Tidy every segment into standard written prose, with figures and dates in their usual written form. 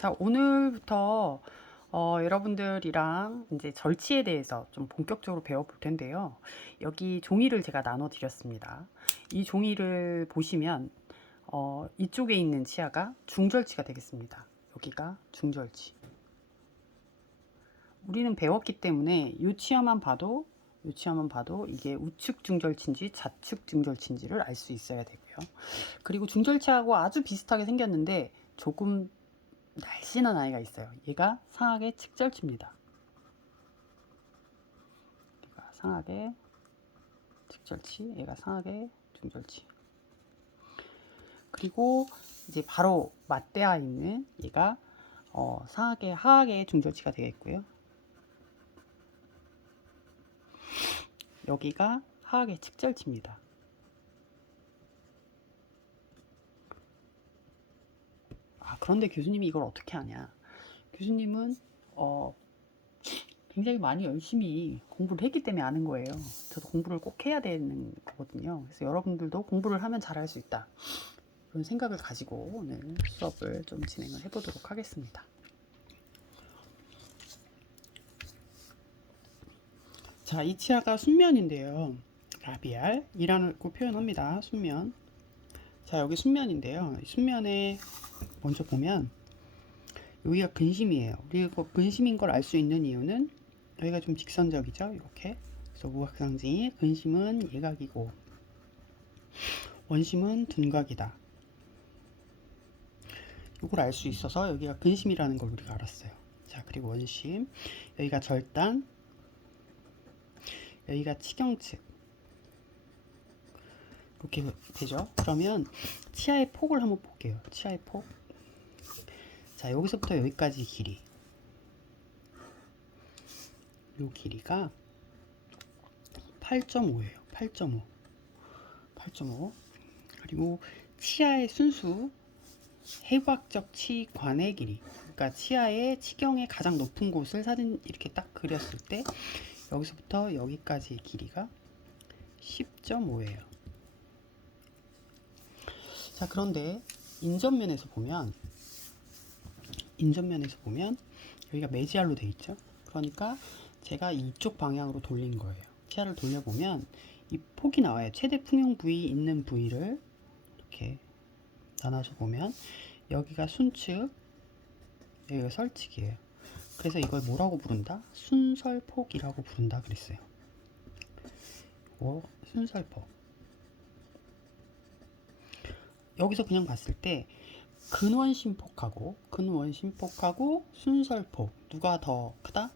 자, 오늘부터 여러분들이랑 이제 절치에 대해서 좀 본격적으로 배워볼 텐데요. 여기 종이를 제가 나눠 드렸습니다. 이 종이를 보시면 이쪽에 있는 치아가 중절치가 되겠습니다. 여기가 중절치. 우리는 배웠기 때문에 이 치아만 봐도 이게 우측 중절치인지 좌측 중절치인지를 알 수 있어야 되고요. 그리고 중절치하고 아주 비슷하게 생겼는데 조금 날씬한 아이가 있어요. 얘가 상악의 측절치입니다. 얘가 상악의 측절치, 얘가 상악의 중절치. 그리고 이제 바로 맞대하 있는 얘가 상악의 하악의 중절치가 되겠고요. 여기가 하악의 측절치입니다. 그런데 교수님이 이걸 어떻게 하냐? 교수님은 굉장히 많이 열심히 공부를 했기 때문에 아는 거예요. 저도 공부를 꼭 해야 되는 거거든요. 그래서 여러분들도 공부를 하면 잘할 수 있다. 그런 생각을 가지고 오늘 수업을 좀 진행을 해보도록 하겠습니다. 자, 이 치아가 순면인데요. 라비알이라고 표현합니다. 순면. 자, 여기 순면인데요. 순면에 먼저 보면 여기가 근심이에요. 우리가 근심인 걸 알 수 있는 이유는 여기가 좀 직선적이죠. 이렇게. 그래서 우각상징이 근심은 예각이고 원심은 둔각이다. 이걸 알 수 있어서 여기가 근심이라는 걸 우리가 알았어요. 자, 그리고 원심. 여기가 절단. 여기가 치경측. 이렇게 되죠. 그러면 치아의 폭을 한번 볼게요. 치아의 폭. 자, 여기서부터 여기까지 길이. 이 길이가 8.5예요. 8.5. 8.5. 그리고 치아의 순수 해부학적 치관의 길이. 그러니까 치아의 치경의 가장 높은 곳을 사진 이렇게 딱 그렸을 때 여기서부터 여기까지의 길이가 10.5예요. 자, 그런데 인전면에서 보면 여기가 메지알로 돼 있죠. 그러니까 제가 이쪽 방향으로 돌린 거예요. 치아를 돌려보면 이 폭이 나와요. 최대 풍용 부위 있는 부위를 이렇게 나눠서 보면 여기가 순측, 여기가 설측이에요. 그래서 이걸 뭐라고 부른다? 순설폭이라고 부른다 그랬어요. 순설폭. 여기서 그냥 봤을 때 근원심폭하고 순설폭 누가 더 크다?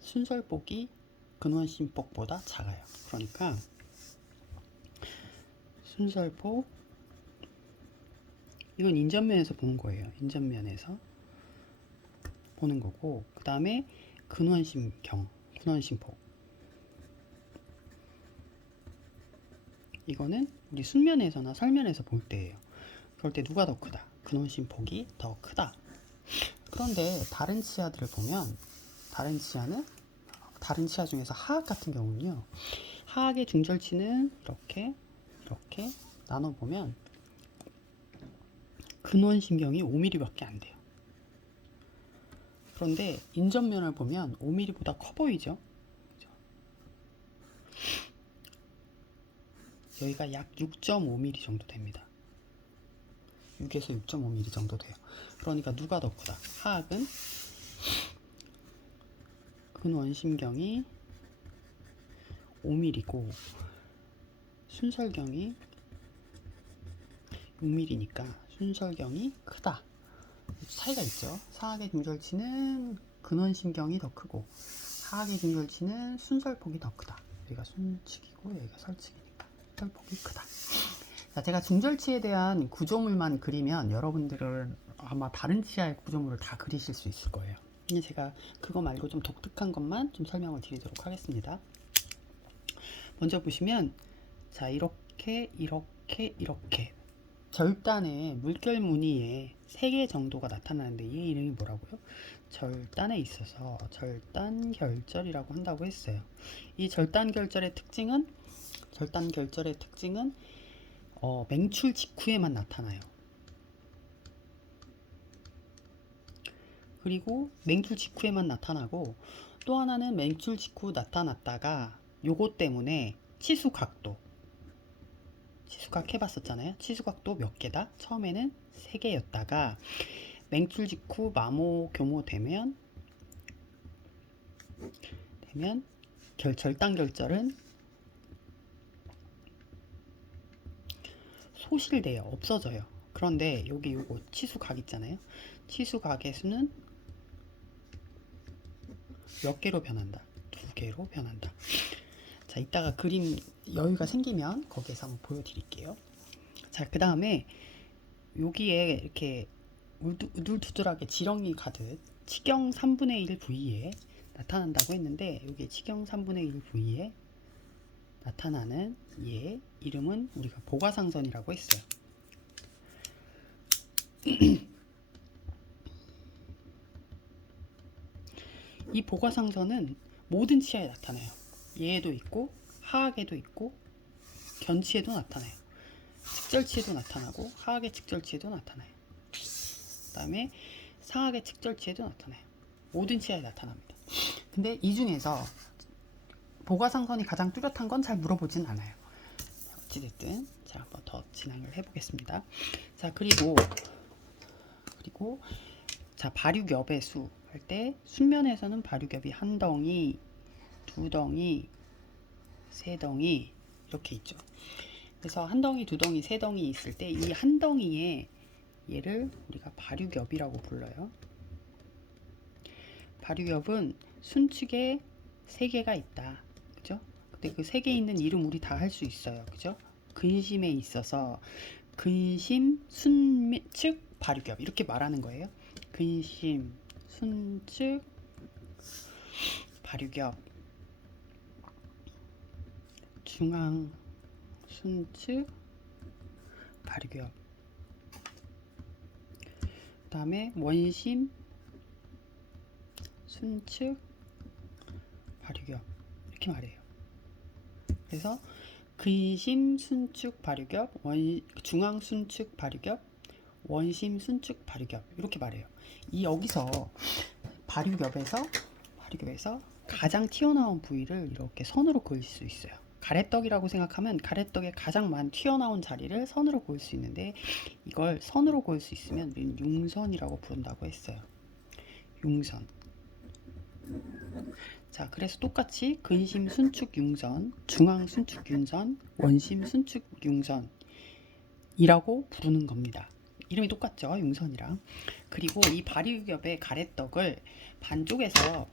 순설폭이 근원심폭보다 작아요. 그러니까 순설폭, 이건 인전면에서 보는 거예요. 인전면에서 보는 거고, 그 다음에 근원심폭, 이거는 우리 순면에서나 설면에서 볼 때예요. 그럴 때 누가 더 크다? 근원심폭이 더 크다. 그런데 다른 치아들을 보면 다른 치아 중에서 하악 같은 경우는요, 하악의 중절치는 이렇게 나눠보면 근원신경이 5mm밖에 안 돼요. 그런데 인전면을 보면 5mm보다 커 보이죠? 여기가 약 6.5mm 정도 됩니다. 6에서 6.5mm 정도 돼요. 그러니까 누가 더 크다? 하악은 근원심경이 5mm고 순설경이 6mm니까 순설경이 크다. 차이가 있죠. 상악의 중절치는 근원심경이 더 크고 하악의 중절치는 순설폭이 더 크다. 여기가 순측이고 여기가 설측이니까 설폭이 크다. 자, 제가 중절치에 대한 구조물만 그리면 여러분들은 아마 다른 치아의 구조물을 다 그리실 수 있을 거예요. 제가 그거 말고 좀 독특한 것만 좀 설명을 드리도록 하겠습니다. 먼저 보시면 자, 이렇게 절단에 물결 무늬에 3개 정도가 나타나는데 얘 이름이 뭐라고요? 절단에 있어서 절단결절이라고 한다고 했어요. 이 절단결절의 특징은 맹출 직후에만 나타나요. 그리고 맹출 직후에만 나타나고, 또 하나는 맹출 직후 나타났다가 요거 때문에 치수각도, 치수각 해봤었잖아요. 치수각도 몇 개다? 처음에는 3개였다가 맹출 직후 마모 교모 되면 절단 결절은 소실돼요. 없어져요. 그런데 여기 요거 치수각 있잖아요. 치수각의 수는 몇 개로 변한다? 2개로 변한다. 자, 이따가 그림 여유가 생기면 거기에서 한번 보여드릴게요. 자, 그 다음에 여기에 이렇게 우둘투둘하게 지렁이 가듯 치경 3분의 1 부위에 나타난다고 했는데, 여기 치경 3분의 1 부위에 나타나는 얘 이름은 우리가 보가상선이라고 했어요. 이 보가상선은 모든 치아에 나타나요. 얘에도 있고 하악에도 있고 견치에도 나타나요. 측절치에도 나타나고 하악의 측절치에도 나타나요. 그 다음에 사악의 측절치에도 나타나요. 모든 치아에 나타납니다. 근데 이 중에서 보가상선이 가장 뚜렷한 건 잘 물어보진 않아요. 어찌됐든 자, 한번 더 진행을 해보겠습니다. 자, 그리고 자, 발육엽의 수 할 때 순면에서는 발육엽이 1덩이, 2덩이, 3덩이 이렇게 있죠. 그래서 1덩이, 2덩이, 3덩이 있을 때 이 1덩이에 얘를 우리가 발육엽이라고 불러요. 발육엽은 순측에 3개가 있다. 그죠? 근데 그 3개 있는 이름 우리 다 할 수 있어요. 그죠? 근심에 있어서 근심, 순측, 발육엽 이렇게 말하는 거예요. 근심, 순측, 발육엽, 중앙, 순측, 발육엽. 그 다음에 원심, 순측, 발육엽 이렇게 말해요. 그래서 근심, 순측, 발육엽, 중앙, 순측, 발육엽, 원심, 순측, 발육엽 이렇게 말해요. 이 여기서 발육엽에서 가장 튀어나온 부위를 이렇게 선으로 그을 수 있어요. 가래떡이라고 생각하면 가래떡의 가장 많이 튀어나온 자리를 선으로 그을 수 있는데, 이걸 선으로 그을 수 있으면 우리는 융선이라고 부른다고 했어요. 융선. 자, 그래서 똑같이 근심 순축 융선, 중앙 순축 융선, 원심 순축 융선이라고 부르는 겁니다. 이름이 똑같죠, 융선이랑. 그리고 이 발육엽의 가래떡을 반쪽에서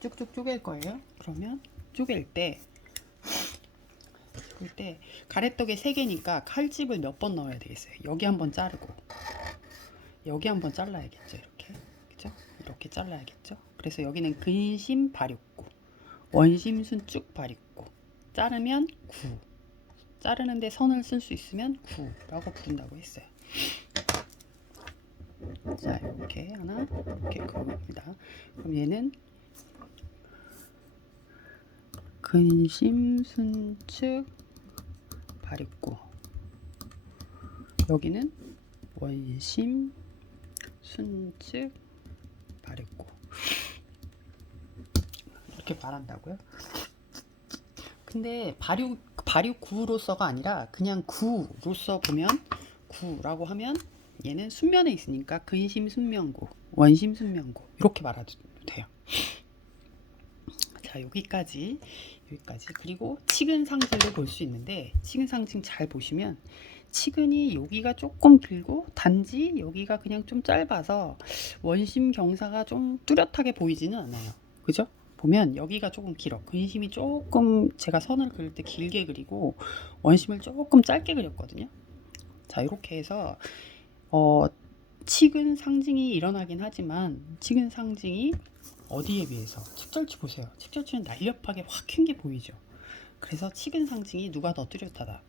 쭉쭉 쪼갤 거예요. 그러면 쪼갤 때 가래떡에 3개니까 칼집을 몇 번 넣어야 되겠어요. 여기 한번 자르고 여기 한번 잘라야겠죠. 이렇게, 그죠? 이렇게 잘라야겠죠. 그래서 여기는 근심 발육구, 원심 순축 발육구. 자르면 구. 자르는데 선을 쓸 수 있으면 구라고 부른다고 했어요. 자, 이렇게 하나, 이렇게 그립니다. 그럼 얘는 근심 순축 발육구. 여기는 원심 순측 발육구 이렇게 말한다고요. 근데 발육구로서가 아니라 그냥 구로서 보면, 구라고 하면 얘는 순면에 있으니까 근심 순면구, 원심 순면구 이렇게 말해도 돼요. 자, 여기까지. 그리고 치근상질도 볼 수 있는데, 치근상질 잘 보시면 치근이 여기가 조금 길고 단지 여기가 그냥 좀 짧아서 원심 경사가 좀 뚜렷하게 보이지는 않아요. 그죠? 보면 여기가 조금 길어. 근심이 조금 제가 선을 그릴 때 길게 그리고 원심을 조금 짧게 그렸거든요. 자, 이렇게 해서 치근 상징이 일어나긴 하지만, 치근 상징이 어디에 비해서, 측절치 보세요. 측절치는 날렵하게 확 큰 게 보이죠. 그래서 치근 상징이 누가 더 뚜렷하다?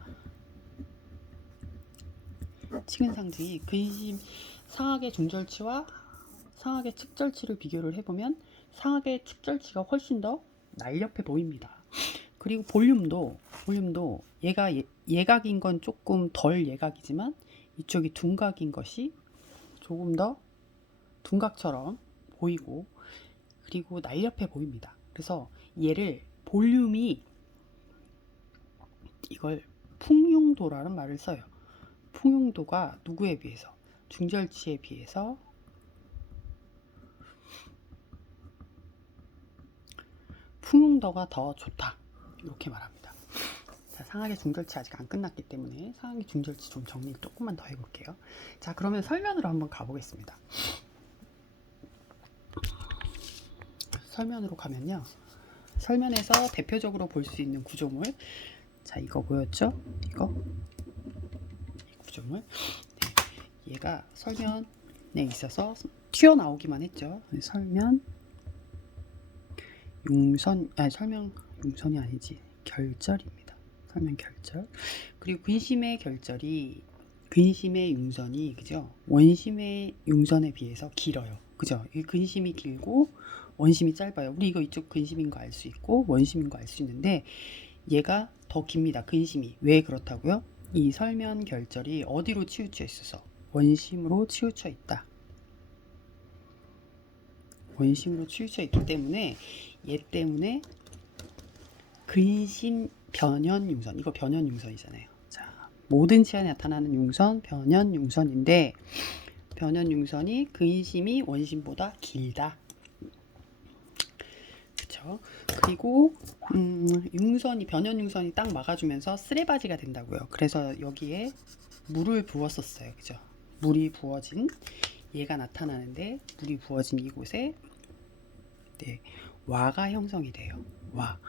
치근 상징이 근심 상악의 중절치와 상악의 측절치를 비교를 해보면 상악의 측절치가 훨씬 더 날렵해 보입니다. 그리고 볼륨도 얘가 예각인 건 조금 덜 예각이지만 이쪽이 둔각인 것이 조금 더 둔각처럼 보이고 그리고 날렵해 보입니다. 그래서 얘를 볼륨이 이걸 풍용도라는 말을 써요. 풍용도가 누구에 비해서? 중절치에 비해서 풍용도가 더 좋다. 이렇게 말합니다. 자, 상하계 중절치 아직 안 끝났기 때문에 상하계 중절치 좀 정리 조금만 더 해볼게요. 자, 그러면 설면으로 한번 가보겠습니다. 설면으로 가면요. 설면에서 대표적으로 볼 수 있는 구조물. 자, 이거 보였죠? 이거 이 구조물. 네, 얘가 설면에 있어서 튀어나오기만 했죠. 설면 융선, 아니 설명 융선이 아니지, 결절입니다. 설면 결절. 그리고 근심의 결절이, 근심의 융선이 그죠? 원심의 융선에 비해서 길어요. 그죠? 이 근심이 길고 원심이 짧아요. 우리 이거 이쪽 근심인 거 알 수 있고 원심인 거 알 수 있는데 얘가 더 깁니다. 근심이. 왜 그렇다고요? 이 설면 결절이 어디로 치우쳐 있어서? 원심으로 치우쳐 있다. 원심으로 치우쳐 있기 때문에 얘 때문에 근심 변연 융선, 이거 변연 융선이잖아요. 자, 모든 치아에 나타나는 융선 변연 융선인데 변연 융선이 근심이 원심보다 길다. 그렇죠? 그리고 융선이, 변연 융선이 딱 막아주면서 쓰레바지가 된다고요. 그래서 여기에 물을 부었었어요. 그죠? 물이 부어진 얘가 나타나는데 물이 부어진 이곳에 네, 와가 형성이 돼요. 와.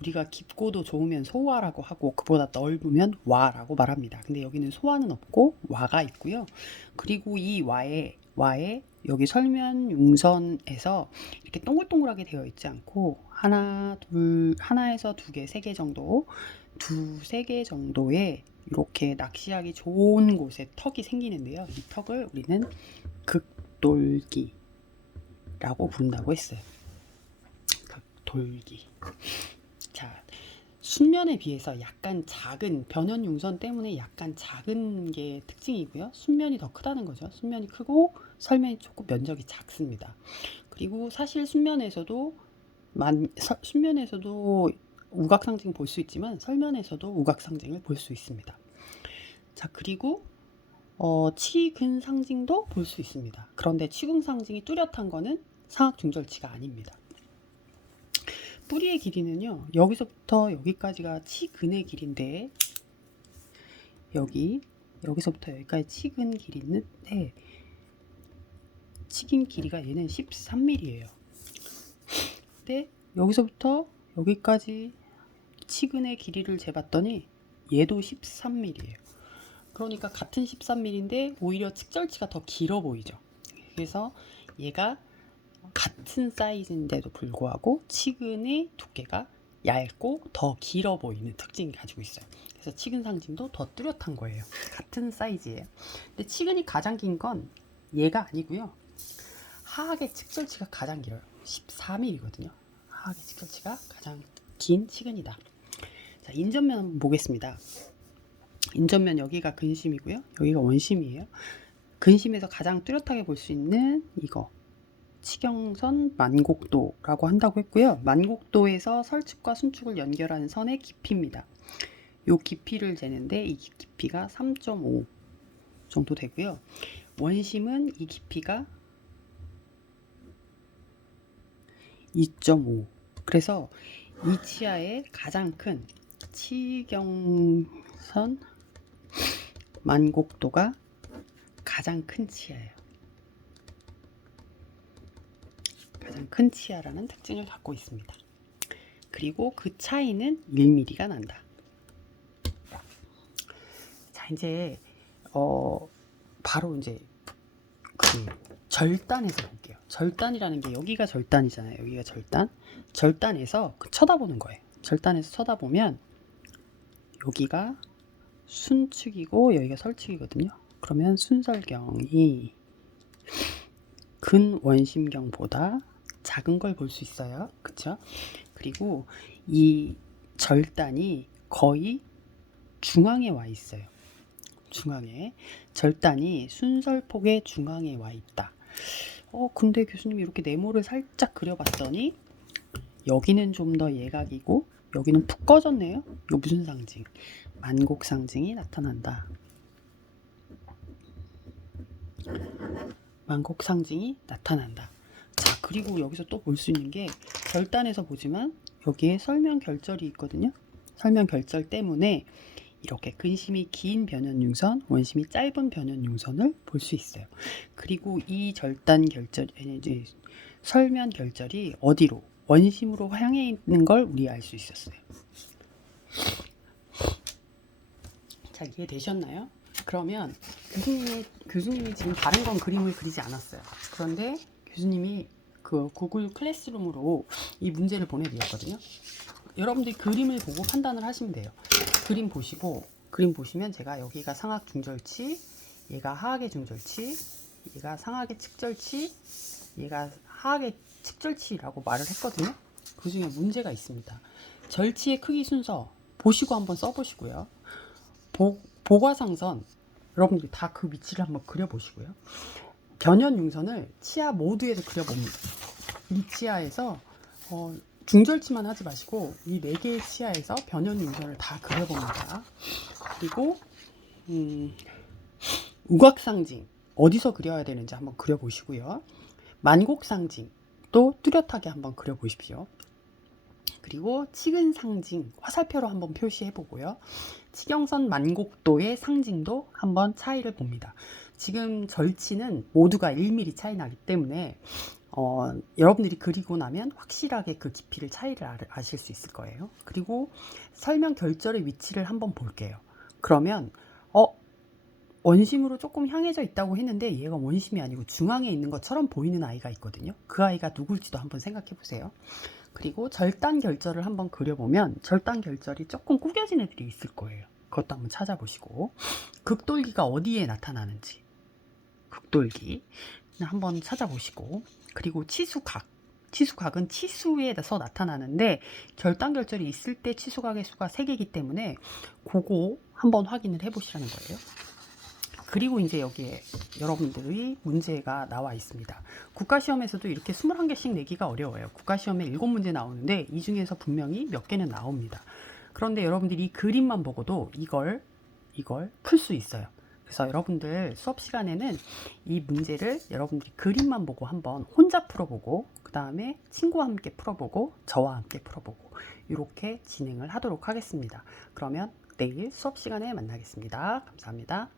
우리가 깊고도 좋으면 소와라고 하고 그보다 넓으면 와라고 말합니다. 근데 여기는 소와는 없고 와가 있고요. 그리고 이 와에 여기 설면 융선에서 이렇게 동글동글하게 되어 있지 않고 하나, 둘, 하나에서 두 개, 세 개 정도, 두세 개 정도의 이렇게 낚시하기 좋은 곳에 턱이 생기는데요. 이 턱을 우리는 극돌기라고 부른다고 했어요. 극돌기. 자, 순면에 비해서 약간 작은, 변연 융선 때문에 약간 작은 게 특징이고요. 순면이 더 크다는 거죠. 순면이 크고 설면이 조금 면적이 작습니다. 그리고 사실 순면에서도 우각상징 볼 수 있지만 설면에서도 우각상징을 볼 수 있습니다. 자, 그리고 치근상징도 볼 수 있습니다. 그런데 치근상징이 뚜렷한 거는 상악중절치가 아닙니다. 뿌리의 길이는요, 여기서부터 여기까지가 치근의 길인데 여기서부터 여기까지 치근 길이인데 치근 길이가 얘는 13mm예요. 근데 여기서부터 여기까지 치근의 길이를 재봤더니 얘도 13mm예요. 그러니까 같은 13mm인데 오히려 측절치가 더 길어 보이죠. 그래서 얘가 같은 사이즈인데도 불구하고 치근의 두께가 얇고 더 길어 보이는 특징을 가지고 있어요. 그래서 치근 상징도 더 뚜렷한 거예요. 같은 사이즈예요. 근데 치근이 가장 긴 건 얘가 아니고요. 하악의 측절치가 가장 길어요. 14mm거든요. 하악의 측절치가 가장 긴 치근이다. 자, 인전면 한번 보겠습니다. 인전면 여기가 근심이고요. 여기가 원심이에요. 근심에서 가장 뚜렷하게 볼 수 있는 이거 치경선 만곡도라고 한다고 했고요. 만곡도에서 설측과 순축을 연결하는 선의 깊이입니다. 이 깊이를 재는데 이 깊이가 3.5 정도 되고요. 원심은 이 깊이가 2.5. 그래서 이 치아의 가장 큰 치경선 만곡도가 가장 큰 치아예요. 가장 큰 치아라는 특징을 갖고 있습니다. 그리고 그 차이는 1mm가 난다. 자, 이제 바로 이제 그 절단에서 볼게요. 절단이라는 게 여기가 절단이잖아요. 여기가 절단. 절단에서 쳐다보는 거예요. 절단에서 쳐다보면 여기가 순측이고 여기가 설측이거든요. 그러면 순설경이 근원심경보다 작은 걸 볼 수 있어요. 그쵸? 그리고 이 절단이 거의 중앙에 와 있어요. 중앙에. 절단이 순설폭의 중앙에 와 있다. 근데 교수님이 이렇게 네모를 살짝 그려봤더니 여기는 좀 더 예각이고 여기는 푹 꺼졌네요. 이거 무슨 상징? 만곡 상징이 나타난다. 만곡 상징이 나타난다. 자, 그리고 여기서 또 볼 수 있는 게 결단에서 보지만 여기에 설명 결절이 있거든요. 설명 결절 때문에 이렇게 근심이 긴 변연융선, 원심이 짧은 변연융선을 볼 수 있어요. 그리고 이 절단 결절, 이제 설면 결절이 어디로? 원심으로 향해 있는 걸 우리 알 수 있었어요. 자, 이해되셨나요? 그러면 교수님이 지금 다른 건 그림을 그리지 않았어요. 그런데 교수님이 그 구글 클래스룸으로 이 문제를 보내드렸거든요. 여러분들이 그림을 보고 판단을 하시면 돼요. 그림 보시면 제가 여기가 상악 중절치, 얘가 하악의 중절치, 얘가 상악의 측절치, 얘가 하악의 측절치라고 말을 했거든요. 그 중에 문제가 있습니다. 절치의 크기 순서 보시고 한번 써보시고요. 보과상선 여러분들이 다 그 위치를 한번 그려보시고요. 변연융선을 치아 모두에서 그려봅니다. 이 치아에서 중절치만 하지 마시고 이 4개의 치아에서 변연융선을 다 그려봅니다. 그리고 우각상징 어디서 그려야 되는지 한번 그려보시고요. 만곡상징도 뚜렷하게 한번 그려보십시오. 그리고 치근상징 화살표로 한번 표시해보고요. 치경선 만곡도의 상징도 한번 차이를 봅니다. 지금 절치는 모두가 1mm 차이 나기 때문에 여러분들이 그리고 나면 확실하게 그 깊이를 차이를 아실 수 있을 거예요. 그리고 설명 결절의 위치를 한번 볼게요. 그러면 원심으로 조금 향해져 있다고 했는데 얘가 원심이 아니고 중앙에 있는 것처럼 보이는 아이가 있거든요. 그 아이가 누굴지도 한번 생각해 보세요. 그리고 절단 결절을 한번 그려보면 절단 결절이 조금 구겨진 애들이 있을 거예요. 그것도 한번 찾아보시고 극돌기가 어디에 나타나는지 극돌기 한번 찾아보시고 그리고 치수각은 치수에서 나타나는데 절단 결절이 있을 때 치수각의 수가 3개이기 때문에 그거 한번 확인을 해보시라는 거예요. 그리고 이제 여기에 여러분들의 문제가 나와 있습니다. 국가시험에서도 이렇게 21개씩 내기가 어려워요. 국가시험에 7문제 나오는데 이 중에서 분명히 몇 개는 나옵니다. 그런데 여러분들이 이 그림만 보고도 이걸 풀 수 있어요. 그래서 여러분들 수업 시간에는 이 문제를 여러분들이 그림만 보고 한번 혼자 풀어보고 그 다음에 친구와 함께 풀어보고 저와 함께 풀어보고 이렇게 진행을 하도록 하겠습니다. 그러면 내일 수업 시간에 만나겠습니다. 감사합니다.